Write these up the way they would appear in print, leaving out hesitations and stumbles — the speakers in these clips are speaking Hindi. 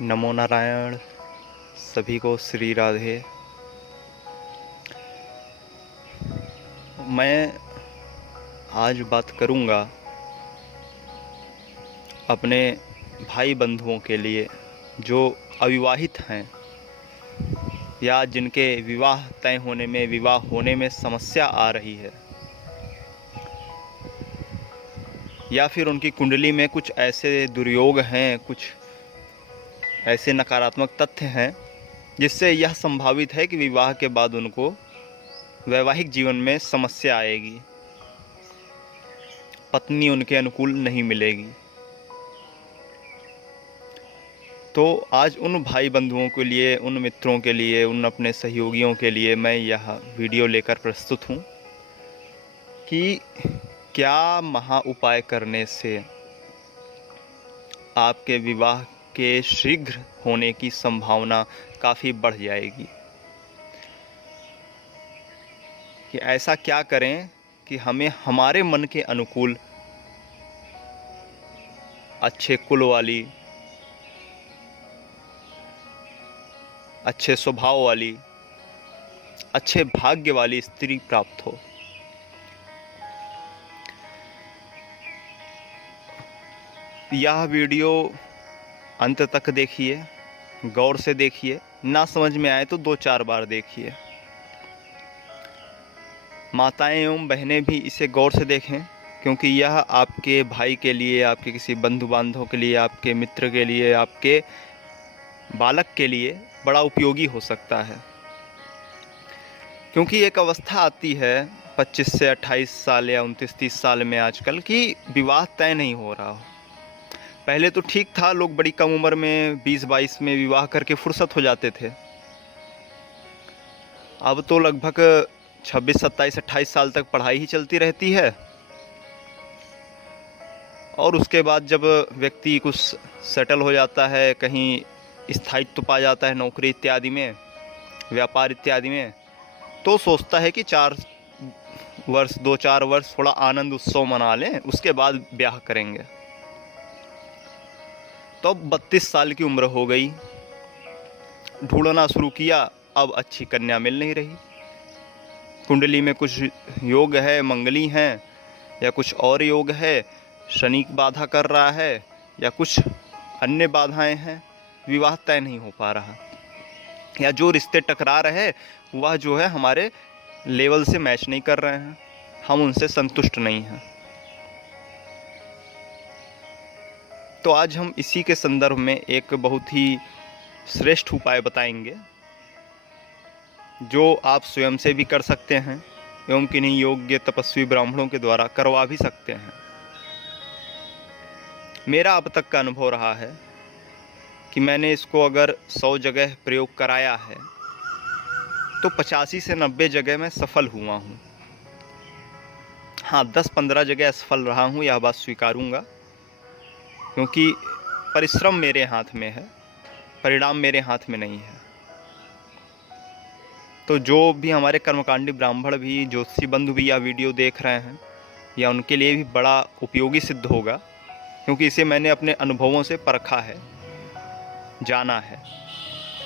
नमो नारायण। सभी को श्री राधे। मैं आज बात करूंगा अपने भाई बंधुओं के लिए जो अविवाहित हैं या जिनके विवाह तय होने में, विवाह होने में समस्या आ रही है, या फिर उनकी कुंडली में कुछ ऐसे दुर्योग हैं, कुछ ऐसे नकारात्मक तथ्य हैं जिससे यह संभावित है कि विवाह के बाद उनको वैवाहिक जीवन में समस्या आएगी, पत्नी उनके अनुकूल नहीं मिलेगी। तो आज उन भाई बंधुओं के लिए, उन मित्रों के लिए, उन अपने सहयोगियों के लिए मैं यह वीडियो लेकर प्रस्तुत हूँ कि क्या महा उपाय करने से आपके विवाह के शीघ्र होने की संभावना काफ़ी बढ़ जाएगी। कि ऐसा क्या करें कि हमें हमारे मन के अनुकूल अच्छे कुल वाली, अच्छे स्वभाव वाली, अच्छे भाग्य वाली स्त्री प्राप्त हो। यह वीडियो अंत तक देखिए, गौर से देखिए, ना समझ में आए तो 2-4 बार देखिए। माताएं एवं बहनें भी इसे गौर से देखें, क्योंकि यह आपके भाई के लिए, आपके किसी बंधु बांधव के लिए, आपके मित्र के लिए, आपके बालक के लिए बड़ा उपयोगी हो सकता है। क्योंकि एक अवस्था आती है 25 से 28 साल या 29-30 साल में आजकल कि विवाह तय नहीं हो रहा हो। पहले तो ठीक था, लोग बड़ी कम उम्र में 20-22 में विवाह करके फुर्सत हो जाते थे। अब तो लगभग 26, 27, 28 साल तक पढ़ाई ही चलती रहती है, और उसके बाद जब व्यक्ति कुछ सेटल हो जाता है, कहीं स्थायित्व पा जाता है नौकरी इत्यादि में, व्यापार इत्यादि में, तो सोचता है कि 2-4 वर्ष थोड़ा आनंद उत्सव मना लें, उसके बाद ब्याह करेंगे। तो अब 32 साल की उम्र हो गई, ढूंढना शुरू किया, अब अच्छी कन्या मिल नहीं रही। कुंडली में कुछ योग है, मंगली हैं, या कुछ और योग है, शनि बाधा कर रहा है, या कुछ अन्य बाधाएं हैं, विवाह तय नहीं हो पा रहा, या जो रिश्ते टकरा रहे वह जो है हमारे लेवल से मैच नहीं कर रहे हैं, हम उनसे संतुष्ट नहीं हैं। तो आज हम इसी के संदर्भ में एक बहुत ही श्रेष्ठ उपाय बताएंगे, जो आप स्वयं से भी कर सकते हैं एवं किन्हीं योग्य तपस्वी ब्राह्मणों के द्वारा करवा भी सकते हैं। मेरा अब तक का अनुभव रहा है कि मैंने इसको अगर 100 जगह प्रयोग कराया है तो 85 से 90 जगह मैं सफल हुआ हूँ। हाँ, 10-15 जगह असफल रहा हूँ, यह बात स्वीकारूँगा, क्योंकि परिश्रम मेरे हाथ में है, परिणाम मेरे हाथ में नहीं है। तो जो भी हमारे कर्मकांडी ब्राह्मण भी, ज्योतिषी बंधु भी यह वीडियो देख रहे हैं, या उनके लिए भी बड़ा उपयोगी सिद्ध होगा, क्योंकि इसे मैंने अपने अनुभवों से परखा है, जाना है,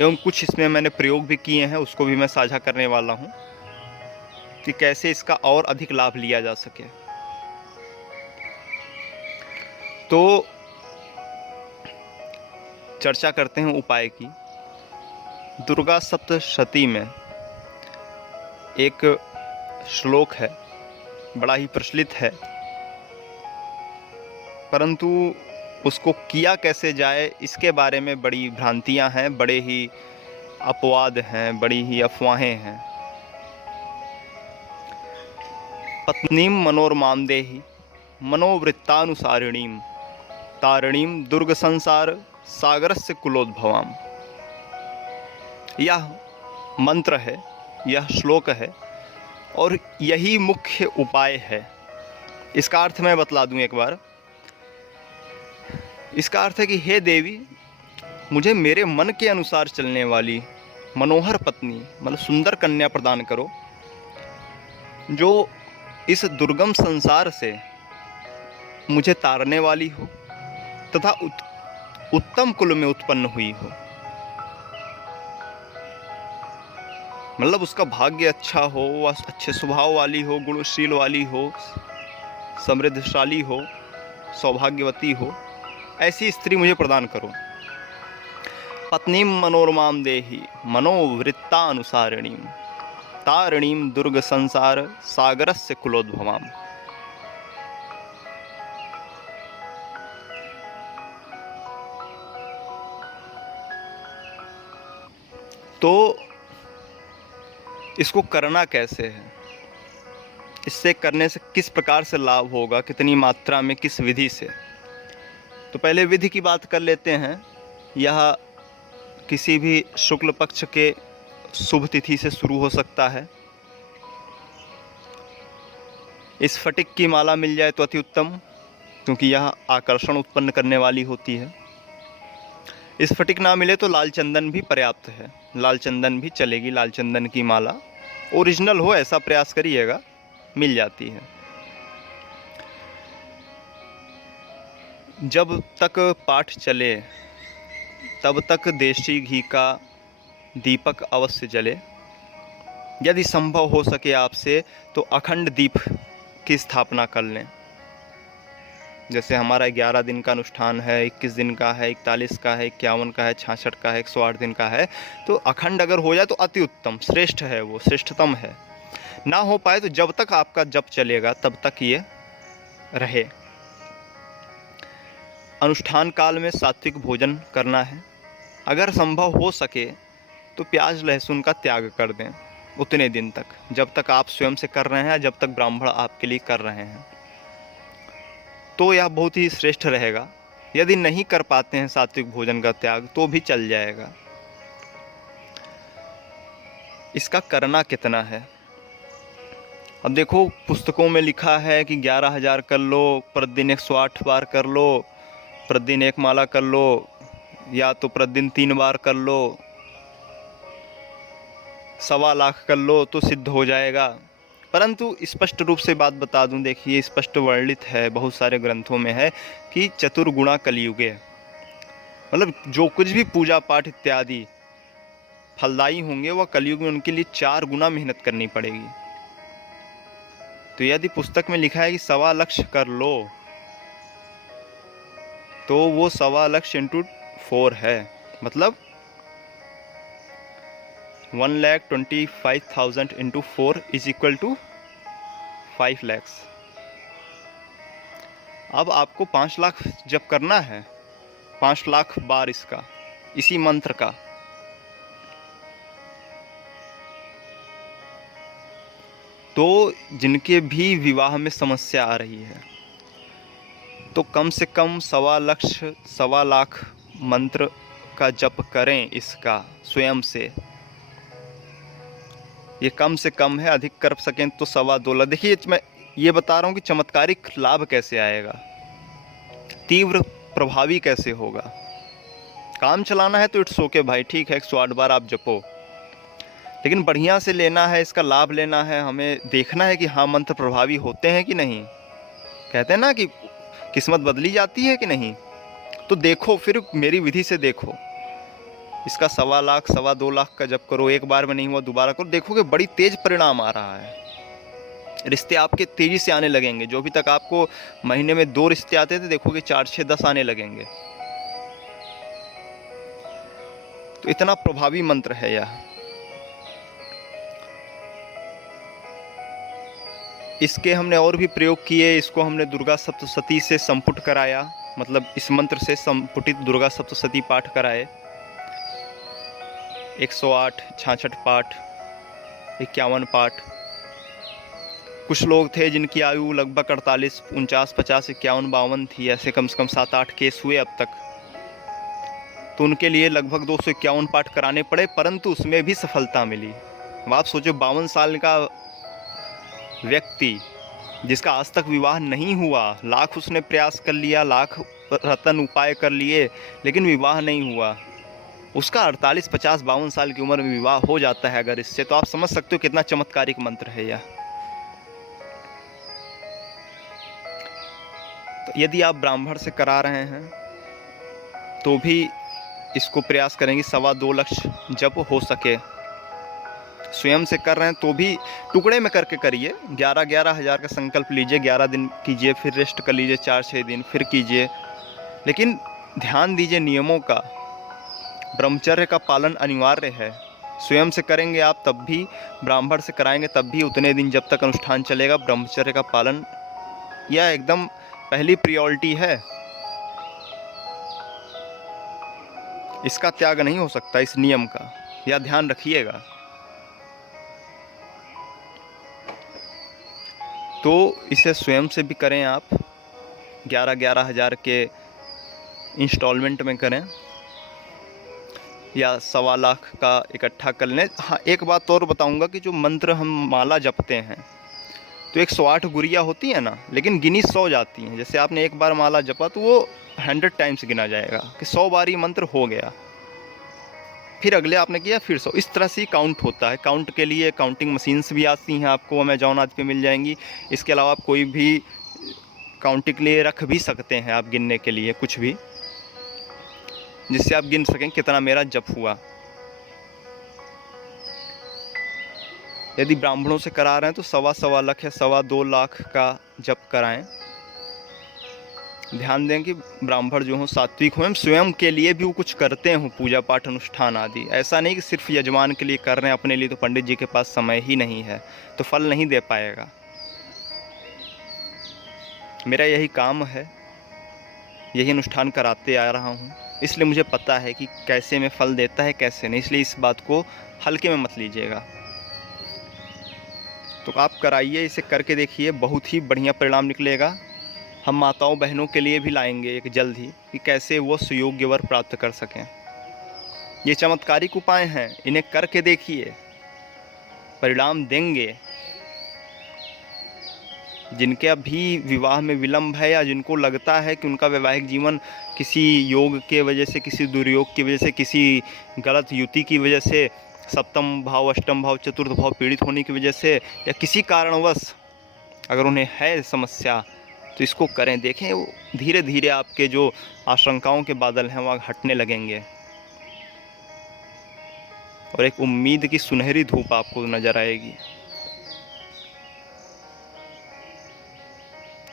एवं कुछ इसमें मैंने प्रयोग भी किए हैं, उसको भी मैं साझा करने वाला हूँ कि कैसे इसका और अधिक लाभ लिया जा सके। तो चर्चा करते हैं उपाय की। दुर्गा सप्तशती में एक श्लोक है, बड़ा ही प्रचलित है, परंतु उसको किया कैसे जाए इसके बारे में बड़ी भ्रांतियां हैं, बड़े ही अपवाद हैं, बड़ी ही अफवाहें हैं। पत्नीम मनोरमां देहि मनोवृत्तानुसारिणीम तारिणीम दुर्ग संसार सागरस्य कुलोद्भवाम। यह मंत्र है, यह श्लोक है, और यही मुख्य उपाय है। इसका अर्थ मैं बतला दूं एक बार। इसका अर्थ है कि हे देवी, मुझे मेरे मन के अनुसार चलने वाली मनोहर पत्नी, मतलब सुंदर कन्या प्रदान करो, जो इस दुर्गम संसार से मुझे तारने वाली हो तथा उत्तम कुल में उत्पन्न हुई हो, मतलब उसका भाग्य अच्छा हो, वह अच्छे स्वभाव वाली हो, गुणशील वाली हो, समृद्धशाली हो, सौभाग्यवती हो, ऐसी स्त्री मुझे प्रदान करो। पत्नीं मनोरमां देहि मनोवृत्तानुसारिणीं तारिणीं दुर्ग संसार सागरस्य कुलोद्भवाम्। तो इसको करना कैसे है, इससे करने से किस प्रकार से लाभ होगा, कितनी मात्रा में, किस विधि से। तो पहले विधि की बात कर लेते हैं। यह किसी भी शुक्ल पक्ष के शुभ तिथि से शुरू हो सकता है। इस फटिक की माला मिल जाए तो अति उत्तम, क्योंकि यह आकर्षण उत्पन्न करने वाली होती है। इस फटिक ना मिले तो लाल चंदन भी पर्याप्त है, लाल चंदन भी चलेगी। लाल चंदन की माला ओरिजिनल हो ऐसा प्रयास करिएगा, मिल जाती है। जब तक पाठ चले तब तक देशी घी का दीपक अवश्य जले। यदि संभव हो सके आपसे तो अखंड दीप की स्थापना कर लें। जैसे हमारा 11 दिन का अनुष्ठान है, 21 दिन का है, 41 का है, 51 का है, 66 का है, 108 दिन का है, तो अखंड अगर हो जाए तो अति उत्तम, श्रेष्ठ है, वो श्रेष्ठतम है। ना हो पाए तो जब तक आपका जप चलेगा तब तक ये रहे। अनुष्ठान काल में सात्विक भोजन करना है। अगर संभव हो सके तो प्याज लहसुन का त्याग कर दें उतने दिन तक, जब तक आप स्वयं से कर रहे हैं, जब तक ब्राह्मण आपके लिए कर रहे हैं, तो यह बहुत ही श्रेष्ठ रहेगा। यदि नहीं कर पाते हैं सात्विक भोजन का त्याग तो भी चल जाएगा। इसका करना कितना है, अब देखो पुस्तकों में लिखा है कि 11,000 कर लो, प्रतिदिन 108 बार कर लो, प्रतिदिन 1 माला कर लो, या तो प्रतिदिन 3 बार कर लो, 1.25 लाख कर लो तो सिद्ध हो जाएगा। परंतु स्पष्ट रूप से बात बता दूं, देखिए स्पष्ट वर्णित है, बहुत सारे ग्रंथों में है कि चतुर्गुणा कलियुगे, मतलब जो कुछ भी पूजा पाठ इत्यादि फलदायी होंगे वह कलयुग में उनके लिए 4 गुना मेहनत करनी पड़ेगी। तो यदि पुस्तक में लिखा है कि 1.25 लाख कर लो, तो वो 1.25 लाख इंटू 4 है, मतलब 1,25,000 into 4 is equal to 5 lakh. अब आपको 5 लाख जब करना है, 5 लाख बार इसका, इसी मंत्र का, तो जिनके भी विवाह में समस्या आ रही है तो कम से कम 1.25 लाख मंत्र का जप करें इसका स्वयं से। ये कम से कम है, अधिक कर सकें तो 2.25 लाख। देखिए मैं ये बता रहा हूँ कि चमत्कारिक लाभ कैसे आएगा, तीव्र प्रभावी कैसे होगा। काम चलाना है तो इट्स ओके भाई, ठीक है 108 बार आप जपो, लेकिन बढ़िया से लेना है, इसका लाभ लेना है, हमें देखना है कि हाँ मंत्र प्रभावी होते हैं कि नहीं। कहते हैं ना कि किस्मत बदली जाती है कि नहीं, तो देखो फिर मेरी विधि से देखो, इसका 1.25 लाख 2.25 लाख का जप करो, एक बार में नहीं हुआ दोबारा करो, देखोगे बड़ी तेज परिणाम आ रहा है। रिश्ते आपके तेजी से आने लगेंगे। जो अभी तक आपको महीने में 2 रिश्ते आते थे, देखोगे 4, 6, 10 आने लगेंगे। तो इतना प्रभावी मंत्र है यह। इसके हमने और भी प्रयोग किए। इसको हमने दुर्गा सप्तशती से संपुट कराया, मतलब इस मंत्र से संपुटित दुर्गा सप्तशती पाठ कराए। 108, 66 पाठ, 51 पाठ। कुछ लोग थे जिनकी आयु लगभग 48, 49, 50, 51, 52 थी, ऐसे कम से कम 7-8 केस हुए अब तक। तो उनके लिए लगभग 251 पाठ कराने पड़े, परंतु उसमें भी सफलता मिली। अब आप सोचो 52 साल का व्यक्ति जिसका आज तक विवाह नहीं हुआ, लाख उसने प्रयास कर लिया, लाख रतन उपाय कर लिए, लेकिन विवाह नहीं हुआ, उसका 48, 50, 52 साल की उम्र में विवाह हो जाता है अगर इससे, तो आप समझ सकते हो कितना चमत्कारिक मंत्र है यह। तो यदि आप ब्राह्मण से करा रहे हैं तो भी इसको प्रयास करेंगे 2.25 लाख जप हो सके। स्वयं से कर रहे हैं तो भी टुकड़े में करके करिए। 11-11 हज़ार का संकल्प लीजिए, 11 दिन कीजिए, फिर रेस्ट कर लीजिए 4-6 दिन, फिर कीजिए, लेकिन ध्यान दीजिए नियमों का। ब्रह्मचर्य का पालन अनिवार्य है। स्वयं से करेंगे आप तब भी, ब्राह्मण से कराएंगे तब भी, उतने दिन जब तक अनुष्ठान चलेगा ब्रह्मचर्य का पालन यह एकदम पहली प्रायोरिटी है। इसका त्याग नहीं हो सकता, इस नियम का, यह ध्यान रखिएगा। तो इसे स्वयं से भी करें आप, 11-11 हज़ार के इंस्टॉलमेंट में करें या 2.25 लाख का इकट्ठा कर लें। हाँ, एक बात और बताऊंगा कि जो मंत्र हम माला जपते हैं तो 108 गुरिया होती है ना, लेकिन गिनी 100 जाती हैं। जैसे आपने एक बार माला जपा तो वो 100 टाइम्स गिना जाएगा कि 100 बार ये मंत्र हो गया, फिर अगले आपने किया फिर 100, इस तरह से काउंट होता है। काउंट के लिए काउंटिंग मशीन्स भी आती हैं, आपको अमेज़ॉन आदि पे मिल जाएंगी। इसके अलावा आप कोई भी काउंटिंग के लिए रख भी सकते हैं आप, गिनने के लिए कुछ भी, जिससे आप गिन सकें कितना मेरा जप हुआ। यदि ब्राह्मणों से करा रहे हैं तो 2.25 लाख या 2.25 लाख का जप कराएं। ध्यान दें कि ब्राह्मण जो हों सात्विक हों, स्वयं के लिए भी वो कुछ करते हों, पूजा पाठ अनुष्ठान आदि। ऐसा नहीं कि सिर्फ यजमान के लिए कर रहे हैं, अपने लिए तो पंडित जी के पास समय ही नहीं है, तो फल नहीं दे पाएगा। मेरा यही काम है, यही अनुष्ठान कराते आ रहा हूँ, इसलिए मुझे पता है कि कैसे में फल देता है कैसे नहीं, इसलिए इस बात को हल्के में मत लीजिएगा। तो आप कराइए, इसे करके देखिए, बहुत ही बढ़िया परिणाम निकलेगा। हम माताओं बहनों के लिए भी लाएंगे एक जल्द ही कि कैसे वो सुयोग्य वर प्राप्त कर सकें। ये चमत्कारिक उपाय हैं, इन्हें करके देखिए, परिणाम देंगे। जिनके अभी विवाह में विलंब है या जिनको लगता है कि उनका वैवाहिक जीवन किसी योग के वजह से, किसी दुर्योग की वजह से, किसी गलत युति की वजह से, सप्तम भाव, अष्टम भाव, चतुर्थ भाव पीड़ित होने की वजह से, या किसी कारणवश अगर उन्हें है समस्या, तो इसको करें, देखें वो धीरे धीरे आपके जो आशंकाओं के बादल हैं वहाँ हटने लगेंगे और एक उम्मीद की सुनहरी धूप आपको नजर आएगी।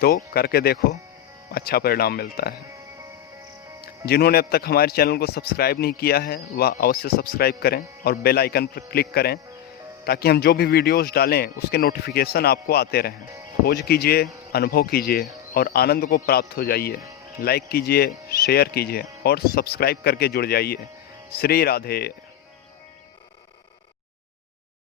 तो करके देखो, अच्छा परिणाम मिलता है। जिन्होंने अब तक हमारे चैनल को सब्सक्राइब नहीं किया है वह अवश्य सब्सक्राइब करें और बेल आइकन पर क्लिक करें, ताकि हम जो भी वीडियोस डालें उसके नोटिफिकेशन आपको आते रहें। खोज कीजिए, अनुभव कीजिए और आनंद को प्राप्त हो जाइए। लाइक कीजिए, शेयर कीजिए और सब्सक्राइब करके जुड़ जाइए। श्री राधे।